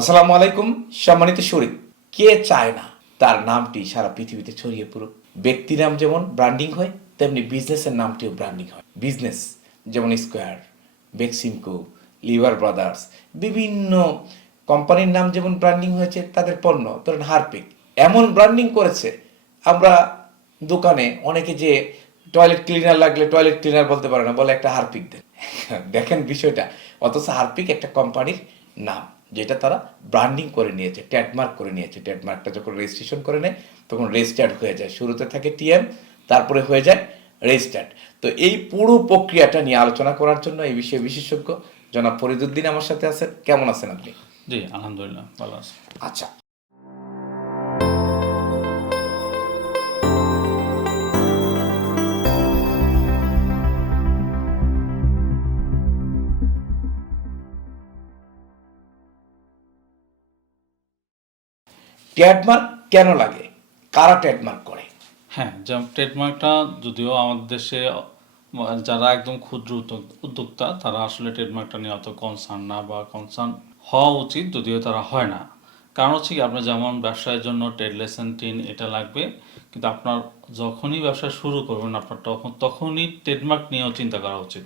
আসসালামু আলাইকুম। সম্মানিত শরীফ, কে চায় না তার নামটি সারা পৃথিবীতে ছড়িয়ে পড়ুক? ব্যক্তি নাম যেমন ব্র্যান্ডিং হয়, তেমনি বিজনেসের নামটিও ব্র্যান্ডিং হয়। বিজনেস যেমন স্কোয়ার, বেক্সিমকো, লিভার ব্রাদার্স, বিভিন্ন কোম্পানির নাম যেমন ব্র্যান্ডিং হয়েছে, তাদের পণ্য ধরেন হারপিক এমন ব্র্যান্ডিং করেছে, আমরা দোকানে অনেকে যে টয়লেট ক্লিনার লাগলে টয়লেট ক্লিনার বলতে পারে না, বলে একটা হারপিক দেন। দেখেন বিষয়টা, অথচ হারপিক একটা কোম্পানির নাম, যেটা তারা ব্র্যান্ডিং করে নিয়েছে, ট্রেডমার্ক করে নিয়েছে। ট্রেডমার্কটা যখন রেজিস্ট্রেশন করে নেয় তখন রেজিস্টার্ড হয়ে যায়, শুরুতে থাকে টিএম, তারপরে হয়ে যায় রেজিস্টার্ড। তো এই পুরো প্রক্রিয়াটা নিয়ে আলোচনা করার জন্য এই বিষয়ে বিশেষজ্ঞ জনাব ফরিদুদ্দিন আমার সাথে আছেন। কেমন আছেন আপনি? জি, আলহামদুলিল্লাহ ভালো আছে। আচ্ছা, ট্রেডমার্ক কেন লাগে, কারা ট্রেডমার্ক করে? হ্যাঁ, যেমন ট্রেডমার্কটা যদিও আমাদের দেশে যারা একদম ক্ষুদ্র উদ্যোক্তা তারা আসলে ট্রেডমার্কটা নিয়ে অত কনসার্ন না, বা কনসার্ন হওয়া উচিত, যদিও তারা হয় না। কারণ হচ্ছে কি, আপনার যেমন ব্যবসায়ের জন্য ট্রেড লাইসেন্স এটা লাগবে, কিন্তু আপনার যখনই ব্যবসা শুরু করবেন আপনার তখনই ট্রেডমার্ক নিয়েও চিন্তা করা উচিত।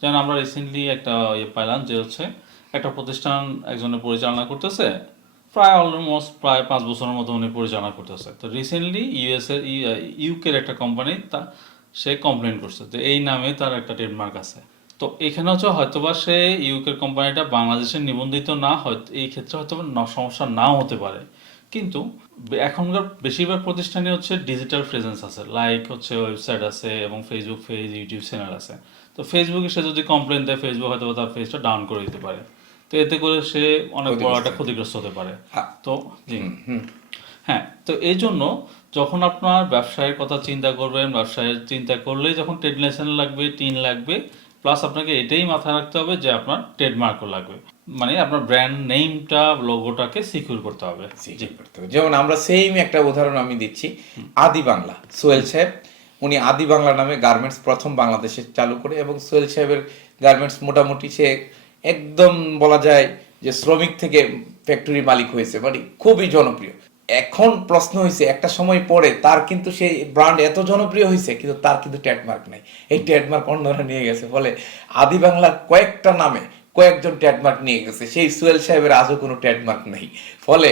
যেমন আমরা রিসেন্টলি একটা পাইলাম যে হচ্ছে একটা প্রতিষ্ঠান একজনের পরিচালনা করতেছে, প্রায় অলমোস্ট প্রায় 5 বছরের মতো উনি পরিচালনা করতেছে। তো রিসেন্টলি ইউকের একটা কোম্পানি সে কমপ্লেন করছে যে এই নামে তার একটা ট্রেডমার্ক আছে। তো এখানে হচ্ছে হয়তোবা সে ইউকের কোম্পানিটা বাংলাদেশে নিবন্ধিত না, হয়তো এই ক্ষেত্রে হয়তোবা সমস্যা নাও হতে পারে। কিন্তু এখনকার বেশিরভাগ প্রতিষ্ঠানে হচ্ছে ডিজিটাল প্রেজেন্স আছে, লাইক হচ্ছে ওয়েবসাইট আছে এবং ফেসবুক পেজ, ইউটিউব চ্যানেল আছে। তো ফেসবুকে সে যদি কমপ্লেন দেয়, ফেসবুক হয়তো তার পেজটা ডাউন করে দিতে পারে। তো এতে করে সে অনেক বড় একটা ক্ষতিগ্রস্ত হতে পারে। তো জি, হ্যাঁ, তো এই জন্য যখন আপনার ব্যবসায়ের কথা চিন্তা করবেন, ব্যবসায়ের চিন্তা করলেই যখন ট্রেড লাইসেন্স লাগবে, টিন লাগবে, প্লাস আপনাকে এটাই মাথায় রাখতে হবে যে আপনার ট্রেডমার্কও লাগবে, মানে আপনার ব্র্যান্ড নেমটা, লোগোটাকে সিকিউর করতে হবে। জি, যেমন আমরা সেম একটা উদাহরণ আমি দিচ্ছি। আদি বাংলা, সোহেল সাহেব, উনি আদি বাংলা নামে গার্মেন্টস প্রথম বাংলাদেশে চালু করে, এবং সোহেল সাহেবের গার্মেন্টস মোটামুটি সে একদম বলা যায় যে শ্রমিক থেকে ফ্যাক্টরি মালিক হয়েছে, মানে খুবই জনপ্রিয়। এখন প্রশ্ন হয়েছে, একটা সময় পরে তার কিন্তু সেই ব্র্যান্ড এত জনপ্রিয় হয়েছে, কিন্তু তার কিন্তু ট্রেডমার্ক নাই। এই ট্রেডমার্ক অন্যরা নিয়ে গেছে, ফলে আদি বাংলার কয়েকটা নামে কয়েকজন ট্রেডমার্ক নিয়ে গেছে, সেই সোহেল সাহেবের আজও কোনো ট্রেডমার্ক নেই। ফলে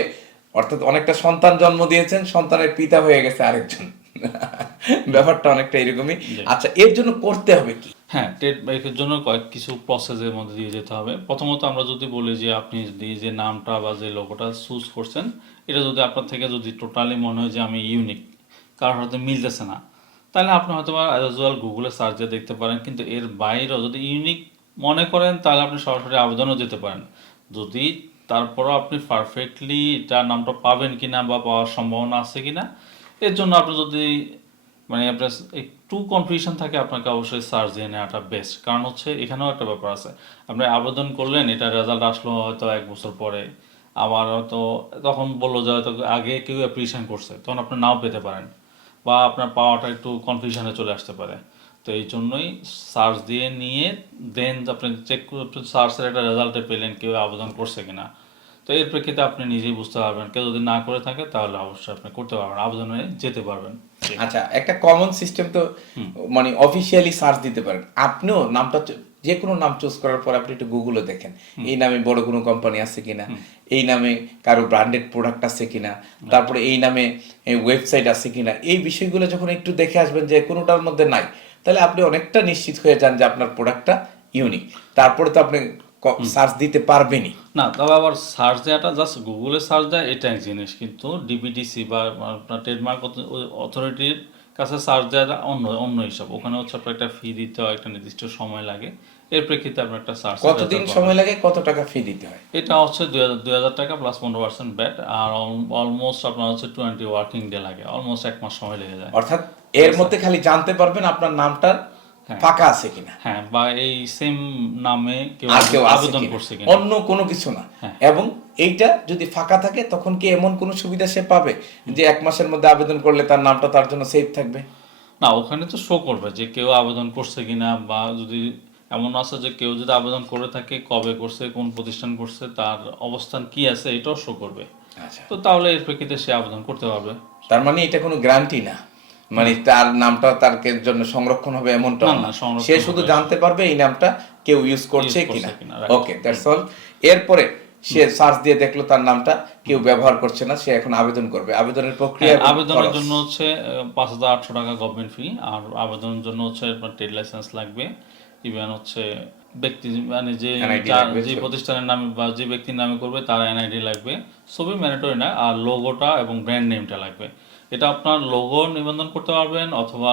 অর্থাৎ অনেকটা সন্তান জন্ম দিয়েছেন, সন্তানের পিতা হয়ে গেছে আরেকজন। ব্যাপারটা অনেকটা এরকমই। আচ্ছা, এর জন্য করতে হবে কি? হ্যাঁ, ট্রেডমার্কের জন্য কিছু প্রসেসের মধ্যে দিয়ে যেতে হবে। প্রথমত আমরা যদি বলি যে আপনি যদি যে নামটা বা যে লোগোটা চুজ করছেন, এটা যদি আপনার থেকে যদি টোটালি মনে হয় যে আমি ইউনিক, কারোর হয়তো মিলতেছে না, তাহলে আপনি হয়তো অ্যাজ ইউজুয়াল গুগলে সার্চ দিয়ে দেখতে পারেন। কিন্তু এর বাইরেও যদি ইউনিক মনে করেন তাহলে আপনি সরাসরি আবেদনও যেতে পারেন। যদি তারপরও আপনি পারফেক্টলি এটার নামটা পাবেন কিনা বা পাওয়ার সম্ভাবনা আছে কিনা, এর জন্য আপনি যদি মানে আপনার একটু কনফিউশন থাকে, আপনাকে অবশ্যই সার্চ দিয়ে নেওয়াটা বেস্ট। কারণ হচ্ছে এখানেও একটা ব্যাপার আছে, আপনি আবেদন করলেন, এটা রেজাল্ট আসলো হয়তো 1 বছর পরে, আবার হয়তো তখন বললো যে হয়তো আগে কেউ অ্যাপ্লিকেশন করছে, তখন আপনি নাও পেতে পারেন, বা আপনার পাওয়াটা একটু কনফিউশনে চলে আসতে পারে। তো এই জন্যই সার্চ দিয়ে নিয়ে দেন আপনি চেক সার্চের একটা রেজাল্টে পেলেন কেউ আবেদন করছে কিনা। তো এর প্রেক্ষিতে আপনি নিজেই বুঝতে পারবেন, কেউ যদি না করে থাকে তাহলে অবশ্যই আপনি করতে পারবেন, আবেদনে যেতে পারবেন। আচ্ছা, একটা কমন সিস্টেম তো, মানে অফিসিয়ালি সার্চ দিতে পারেন। আপনিও নামটা যে কোনো নাম চুজ করার পর আপনি একটু গুগলে দেখেন এই নামে বড় কোনো কোম্পানি আছে কিনা, এই নামে কারো ব্র্যান্ডেড প্রোডাক্ট আছে কিনা, তারপরে এই নামে ওয়েবসাইট আছে কিনা। এই বিষয়গুলো যখন একটু দেখে আসবেন যে কোনোটার মধ্যে নাই, তাহলে আপনি অনেকটা নিশ্চিত হয়ে যান যে আপনার প্রোডাক্টটা ইউনিক। তারপরে তো আপনি সার্চ দিতে পারবেনই না, তবে আবার সার্চ দেওয়াটা জাস্ট গুগলে সার্চ দেয় এটা এক জিনিস, কিন্তু ডিবিটিসি বা আপনার ট্রেডমার্ক অথরিটির কাছে সার্চ দেওয়াটা অন্য অন্য হিসাব। ওখানে হচ্ছে আপনার একটা ফি দিতে হয়, একটা নির্দিষ্ট সময় লাগে, এর প্রেক্ষিতে আপনার একটা সার্চ। কতদিন সময় লাগে, কত টাকা ফি দিতে হয়? এটা হচ্ছে 2,000 টাকা প্লাস 15% ব্যাট, আর অলমোস্ট আপনার হচ্ছে 20 ওয়ার্কিং ডে লাগে, অলমোস্ট 1 মাস সময় লেগে যায়। অর্থাৎ এর মধ্যে খালি জানতে পারবেন আপনার নামটার ফাঁকা আছে কিনা, হ্যাঁ, বা এই সেম নামে কেউ আর কেউ আবেদন করছে কিনা, অন্য কোনো কিছু না। এবং এইটা যদি ফাঁকা থাকে তখন কি এমন কোনো সুবিধা সে পাবে যে 1 মাসের মধ্যে আবেদন করলে তার নামটা তার জন্য সেভ থাকবে? না, ওখানে তো শো করবে যে কেউ আবেদন করছে কিনা, বা যদি এমন আছে যে কেউ যদি আবেদন করে থাকে কবে করছে, কোন প্রতিষ্ঠান করছে, তার অবস্থান কি আছে এটাও শো করবে। আচ্ছা, তো তাহলে এর প্রেক্ষিতে সে আবেদন করতে পারবে। তার মানে এটা কোনো গ্যারান্টি না, মানে তার নামটা তার জন্য সংরক্ষণ হবে এমনটা না না, না, সে সংরক্ষণ শুধু হবে। জানতে পারবে এই নামটা কেউ ইউজ করছে ইউজ কিনা। করছে কিনা, right. Okay, that's all. এরপরে সে সার্চ দিয়ে দেখলো তার নামটা কেউ ব্যবহার করছে না, সে এখন আবেদন করবে। আবেদনের প্রক্রিয়া হ্যাঁ, এবং আবেদনের খরচ। জন্য হচ্ছে 5,800 টাকা গভর্নমেন্ট ফি, আর আবেদনের জন্য হচ্ছে আপনার ট্রেড লাইসেন্স লাগবে, ইভেন হচ্ছে ব্যক্তি মানে যে NID লাগবে, যে প্রতিষ্ঠানের নামে বা যে ব্যক্তির নামে করবে তার এনআইডি লাগবে, সবই ম্যান্ডেটরি না। আর লোগোটা এবং ব্র্যান্ড নেমটা লাগবে। এটা আপনার লোগো নিবন্ধন করতে পারবেন, অথবা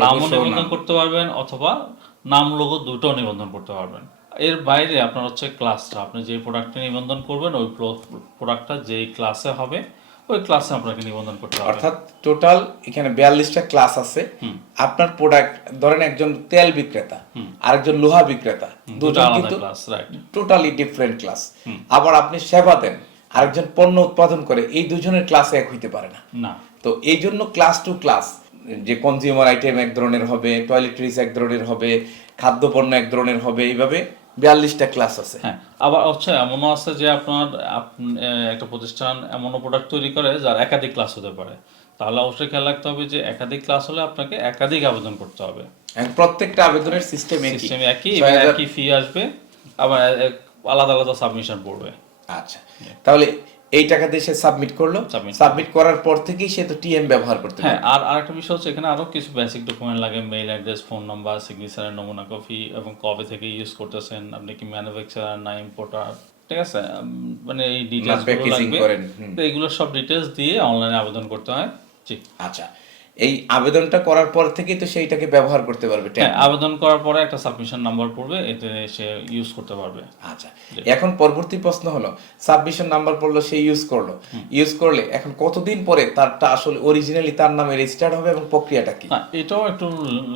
নামও সহ নিবন্ধন নাম। করতে পারবেন, অথবা নাম লোগো দুটোও নিবন্ধন করতে পারবেন। এর বাইরে আপনার হচ্ছে ক্লাসটা, আপনি যে প্রোডাক্টটা নিবন্ধন করবেন ওই প্রোডাক্টটা যেই ক্লাসে হবে ওই ক্লাসে আপনাকে নিবন্ধন করতে হবে। অর্থাৎ টোটাল এখানে 42টা ক্লাস আছে। আপনার প্রোডাক্ট, ধরেন একজন তেল বিক্রেতা আর একজন লোহা বিক্রেতা, দুজন আলাদা কিন্তু class, right. Totally different class. আবার আপনি সেবা দেন, আরেকজন পণ্য উৎপাদন করে, এই দুজনের ক্লাস এক হইতে পারে না। না, তো এই জন্য ক্লাস টু ক্লাস, যে কনজিউমার আইটেম এক ধরনের হবে, টয়লেট্রিজ এক ধরনের হবে, খাদ্যপণ্য এক ধরনের হবে, এইভাবে 42টা ক্লাস আছে। হ্যাঁ, আবার হচ্ছে এমনও আছে যে আপনার একটা প্রতিষ্ঠান এমনও প্রোডাক্ট তৈরি করে যার একাধিক ক্লাস হতে পারে। তাহলে অবশ্যই খেয়াল রাখতে হবে যে একাধিক ক্লাস হলে আপনাকে একাধিক আবেদন করতে হবে। এখন প্রত্যেকটা আবেদনের সিস্টেম একই, সিস্টেম একই, একই ফি আসবে, আবার আলাদা আলাদা সাবমিশন পড়বে। আচ্ছা, তাহলে এই টাকা দিয়ে সে সাবমিট করলো, Submit সাবমিট করার পর থেকেই সে তো টিএম ব্যবহার করতে হ্যাঁ, পারবে। আর আরেকটা বিষয় হচ্ছে এখানে আরো কিছু বেসিক ডকুমেন্ট লাগে, মেইল অ্যাড্রেস, ফোন নাম্বার, সিগনেচারের নমুনা কপি, এবং কবে থেকে ইউজ করতেছেন, আপনি কি ম্যানুফ্যাকচারার না ইম্পোর্টার, ঠিক আছে, মানে এই ডিটেইলস গুলো প্যাকেজিং লাগবে। করেন। তো এগুলো সব ডিটেইলস দিয়ে অনলাইনে আবেদন করতে হয়। জি। আচ্ছা, এই আবেদনটা করার পর থেকেই তো সেইটাকে ব্যবহার করতে পারবে। হ্যাঁ, আবেদন করার পরে একটা সাবমিশন নাম্বার পড়বে, এতে সে ইউজ করতে পারবে। আচ্ছা, এখন পরবর্তী প্রশ্ন হলো, সাবমিশন নাম্বার পড়লো, সে ইউজ করলো, ইউজ করলে এখন কতদিন পরে তারটা আসলে অরিজিনালি তার নামে রেজিস্টার্ড হবে এবং প্রক্রিয়াটা কি? হ্যাঁ, এটাও একটু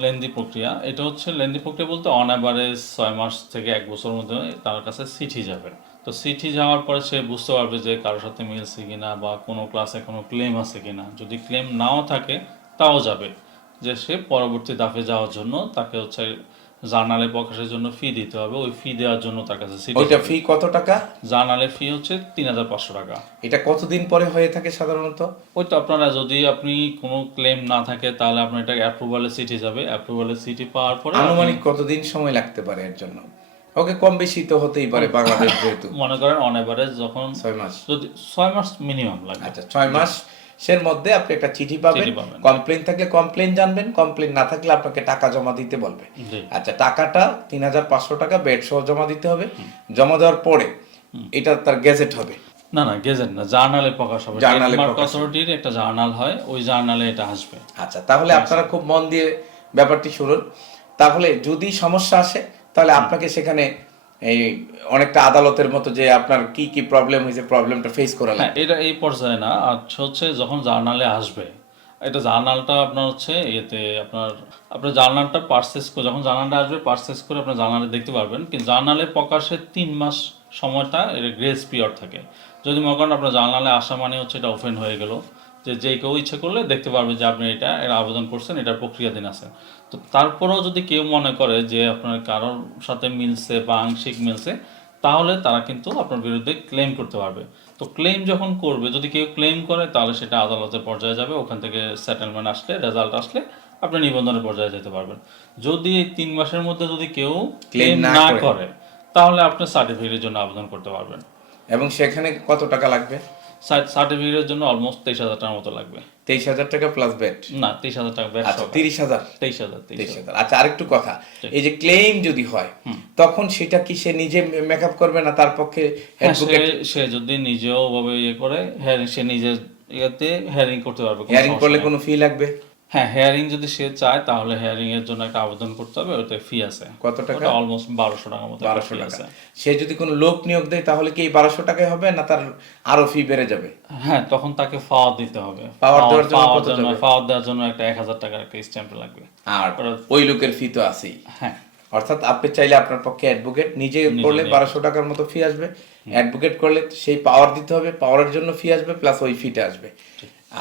লেন্দি প্রক্রিয়া। এটা হচ্ছে লেন্দি প্রক্রিয়া বলতে অন অ্যাভারেজ 6 মাস থেকে 1 বছরের মধ্যে তার কাছে চিঠি যাবে। তো চিঠি যাওয়ার পরে সে বুঝতে পারবে যে কারোর সাথে মিলছে কিনা, বা কোনো ক্লাসে কোনো ক্লেম আছে কিনা। যদি ক্লেম নাও থাকে তাও যাবে, যে সে পরবর্তী ধাপে যাওয়ার জন্য তাকে হচ্ছে জার্নালে প্রকাশের জন্য ফি দিতে হবে। ওই ফি দেওয়ার জন্য তার কাছে চিঠি ওইটা যাবে। ফি কত টাকা? জার্নালের ফি হচ্ছে 3,500 টাকা। এটা কতদিন পরে হয়ে থাকে সাধারণত? ওই তো আপনারা যদি আপনি কোনো ক্লেম না থাকে তাহলে আপনার এটা অ্যাপ্রুভালের চিঠি যাবে। অ্যাপ্রুভালের চিঠি পাওয়ার পরে আনুমানিক কতদিন সময় লাগতে পারে এর জন্য? ওকে, কম বেশি তো হতেই পারে, বাংলাদেশ যেহেতু। মনে করেন অন এভারেজ যখন 6 মাস। যদি 6 মাস মিনিমাম লাগবে। আচ্ছা, 6 মাসের মধ্যে আপনি একটা চিঠি পাবেন। চিঠি পাবেন। কমপ্লেন থাকলে কমপ্লেন জানবেন, কমপ্লেন না থাকলে আপনাকে টাকা জমা দিতে বলবে। জি। আচ্ছা, টাকাটা 3,500 টাকা বেড সহ জমা দিতে হবে। জমা দেওয়ার পরে এটা তার গেজেট হবে। না না, গেজেট না, জার্নালে প্রকাশ হবে। জার্নালে ট্রেডমার্ক প্রকাশ হবে। অথরিটির একটা জার্নাল হয়, ওই জার্নালে এটা আসবে। আচ্ছা, তাহলে আপনারা খুব মন দিয়ে ব্যাপারটি শুনুন। তাহলে যদি সমস্যা আসে তাহলে আপনাকে সেখানে এই অনেকটা আদালতের মতো, যে আপনার কি কি প্রবলেম হয়েছে, প্রবলেমটা ফেস করা হ্যাঁ, লাগবে। এটা এই পর্যায়ে না, আর হচ্ছে যখন জার্নালে আসবে, এটা জার্নালটা আপনার হচ্ছে এতে আপনার জার্নালটা পারচেস করে, যখন জার্নালটা আসবে পারচেস করে আপনার জার্নালে দেখতে পারবেন। কিন্তু জার্নালে প্রকাশের 3 মাস সময়টা এর গ্রেস পিরিয়ড থাকে। যদি মনে করেন আপনার জার্নালে আসা মানে হচ্ছে এটা ওপেন হয়ে গেল, যে কেউ ইচ্ছে করলে দেখতে পারবে যে আপনি এর আবেদন করছেন, এটার প্রক্রিয়াধীন আছেন। তো তারপরেও যদি কেউ মনে করে যে আপনার কারোর সাথে মিলছে বা আংশিক মিলছে, তাহলে তারা কিন্তু আপনার বিরুদ্ধে ক্লেম করতে পারবে। তো ক্লেম যখন করবে, যদি কেউ ক্লেম করে তাহলে সেটা আদালতের পর্যায়ে যাবে। ওখান থেকে সেটেলমেন্ট আসলে, রেজাল্ট আসলে আপনি নিবন্ধনের পর্যায়ে যেতে পারবেন। যদি এই 3 মাসের মধ্যে যদি কেউ ক্লেম না করে তাহলে আপনি সার্টিফিকেটের জন্য আবেদন করতে পারবেন। এবং সেখানে কত টাকা লাগবে? সার্টিফিকেটের জন্য অলমোস্ট 23,000 টাকার মতো লাগবে। 23,000 টাকা প্লাস ব্যাট? না, 23,000 টাকা ব্যাট আচ্ছা, সহ। 30,000। 23,000। আচ্ছা, আরেকটু কথা, এই যে ক্লেম যদি হয় তখন সেটা কি সে নিজে মেকআপ করবে, না তার পক্ষে অ্যাডভোকেট? সে যদি নিজেও ওভাবে ইয়ে করে, সে নিজের ইয়েতে হেয়ারিং করতে পারবে। হিয়ারিং করলে কোনো ফি লাগবে? হ্যাঁ, হেয়ারিং যদি সে চায় তাহলে হেয়ারিং এর জন্য একটা আবেদন করতে হবে, ওতে ফি আছে। কত টাকা? অলমোস্ট 1,200 টাকার মতো 1,200 ফি টাকা। আছে। সে যদি কোনো লোক নিয়োগ দেয় তাহলে কি এই 1,200 টাকায় হবে, না তার আরো ফি বেড়ে যাবে? হ্যাঁ, তখন তাকে ফাওয়ার দিতে হবে। ফাওয়ার দেওয়ার জন্য কত যাবে? ফাওয়ার দেওয়ার জন্য একটা 1,000 টাকার একটা স্ট্যাম্প লাগবে। আর ওই লোকের ফি তো আছেই। হ্যাঁ, অর্থাৎ আপনি চাইলে আপনার পক্ষে অ্যাডভোকেট নিজে করলে 1,200 টাকার মতো ফি আসবে, অ্যাডভোকেট করলে সেই পাওয়ার দিতে হবে, পাওয়ারের জন্য ফি আসবে, প্লাস ওই ফিটা আসবে।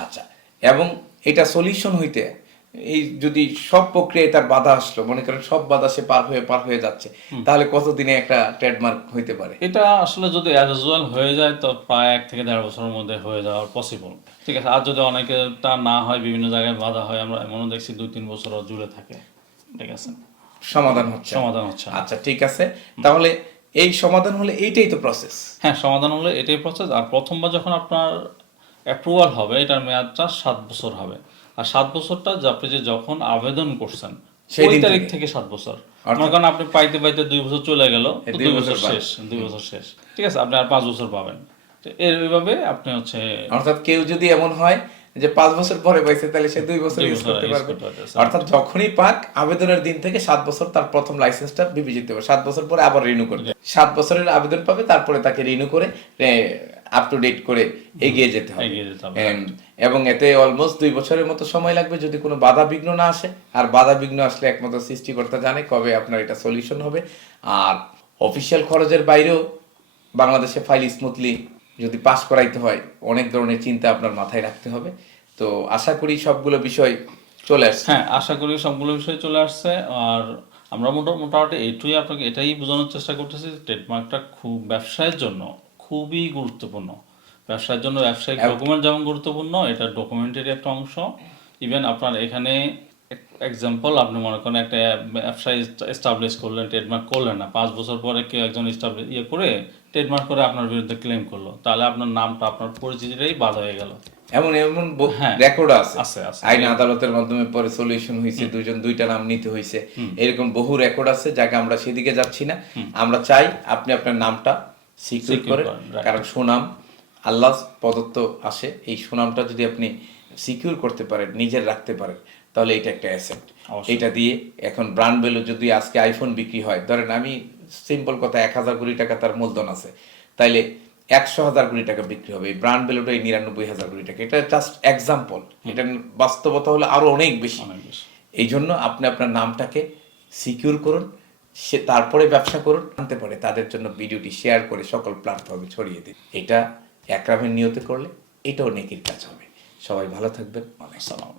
আচ্ছা, এবং এটা সলিউশন হইতে এই যদি সব প্রক্রিয়ায় তার বাধা আসলো, মনে করেন সব বাধা সে পার হয়ে যাচ্ছে, তাহলে কতদিনে একটা ট্রেডমার্ক হইতে পারে? এটা আসলে যদি অ্যাজ ইউজুয়াল হয়ে যায় তো প্রায় 1 থেকে 1.5 বছরের মধ্যে হয়ে যাওয়ার পসিবল। ঠিক আছে, আর যদি অনেকেরটা না হয়, বিভিন্ন জায়গায় বাধা হয়, আমরা এমনও দেখছি 2-3 বছরও জুড়ে থাকে। ঠিক আছে, সমাধান হচ্ছে না। সমাধান হচ্ছে না। আচ্ছা ঠিক আছে, তাহলে এই সমাধান হলে এইটাই তো প্রসেস। হ্যাঁ, সমাধান হলে এটাই প্রসেস। আর প্রথমবার যখন আপনার অ্যাপ্রুভাল হবে, এটার মেয়াদটা 7 বছর হবে। আর 7 বছরটা আপনি যে যখন আবেদন করছেন সেই ওই দিন তারিখ থেকে। থেকে 7 বছর। মনে করেন আপনি পাইতে পাইতে 2 বছর চলে গেল, তো 2 2 বছর বছর বাদ। শেষ, 2 বছর শেষ। ঠিক আছে, আপনি আর 5 বছর পাবেন। তো এইভাবে আপনি হচ্ছে অর্থাৎ কেউ যদি এমন হয় যে 5 বছর পরে পাইছে, তাহলে সে 2 বছর 2 ইউজ বছর করতে use পারবে। করতে পারতেছে। অর্থাৎ যখনই পাক, আবেদনের দিন থেকে 7 বছর তার প্রথম লাইসেন্সটা বিবেচিত হবে। 7 বছর পরে আবার রিনিউ করবে, 7 বছরের আবেদন পাবে, তারপরে তাকে রিনিউ করে আপ টু ডেট করে এগিয়ে যেতে হবে। এগিয়ে যেতে হবে। এবং এতে অলমোস্ট 2 বছরের মতো সময় লাগবে যদি কোনো বাধা বিঘ্ন না আসে। আর বাধা বিঘ্ন আসলে একমাত্র সৃষ্টিকর্তা জানে কবে আপনার এটা সলিউশন হবে। আর অফিসিয়াল খরচের বাইরেও বাংলাদেশে ফাইল স্মুথলি যদি পাস করাইতে হয়, অনেক ধরনের চিন্তা আপনার মাথায় রাখতে হবে। তো আশা করি সবগুলো বিষয় চলে আসছে। হ্যাঁ, আশা করি সবগুলো বিষয় চলে আসছে। আর আমরা মোটামুটি এইটুই আপনাকে এটাই বোঝানোর চেষ্টা করতেছি, ট্রেডমার্কটা খুব ব্যবসায়ের জন্য খুবই গুরুত্বপূর্ণ। ব্যবসার জন্য ব্যবসায়িক ডকুমেন্ট যেমন গুরুত্বপূর্ণ, এটা ডকুমেন্টেরই একটা অংশ। ইভেন আপনার এখানে এক্সাম্পল, আপনি মনে করেন একটা ব্যবসা এস্টাবলিশ করলেন, ট্রেডমার্ক করলেন না, 5 বছর পরে কেউ একজন করে ট্রেডমার্ক করে আপনার বিরুদ্ধে ক্লেম করলো, তাহলে আপনার নামটা, আপনার পরিচিতিটাই বাদ হয়ে গেল। এমন এমন হ্যাঁ, রেকর্ড আছে, আছে আছে। আইন আদালতের মাধ্যমে পরে সলিউশন হয়েছে, দুইটা নাম নিতে হয়েছে, এরকম বহু রেকর্ড আছে, যাকে আমরা সেদিকে যাচ্ছি না। আমরা চাই আপনি আপনার নামটা সিকিউর করেন, কারণ সুনাম আল্লাহ প্রদত্ত আসে। এই সুনামটা যদি আপনি সিকিউর করতে পারেন, নিজের রাখতে পারেন, তাহলে এটা একটা অ্যাসেট। এটা দিয়ে এখন ব্র্যান্ড ভ্যালু, যদি আজকে আইফোন বিক্রি হয়, ধরেন আমি সিম্পল কথা, 1,000 কোটি টাকা তার মূলধন আছে, তাইলে 100,000 কোটি টাকা বিক্রি হবে। এই ব্র্যান্ড ভ্যালুটা 99,000 কোটি টাকা। এটা জাস্ট এক্সাম্পল, এটা বাস্তবতা হলে আরো অনেক বেশি। এই জন্য আপনি আপনার নামটাকে সিকিউর করুন, সে তারপরে ব্যবসা করুন। আনতে পারে তাদের জন্য ভিডিওটি শেয়ার করে সকল প্ল্যাটফর্মে ছড়িয়ে দিন। এটা একরামের নিয়তে করলে এটাও নেকির কাজ হবে। সবাই ভালো থাকবেন। অনেক সালাম।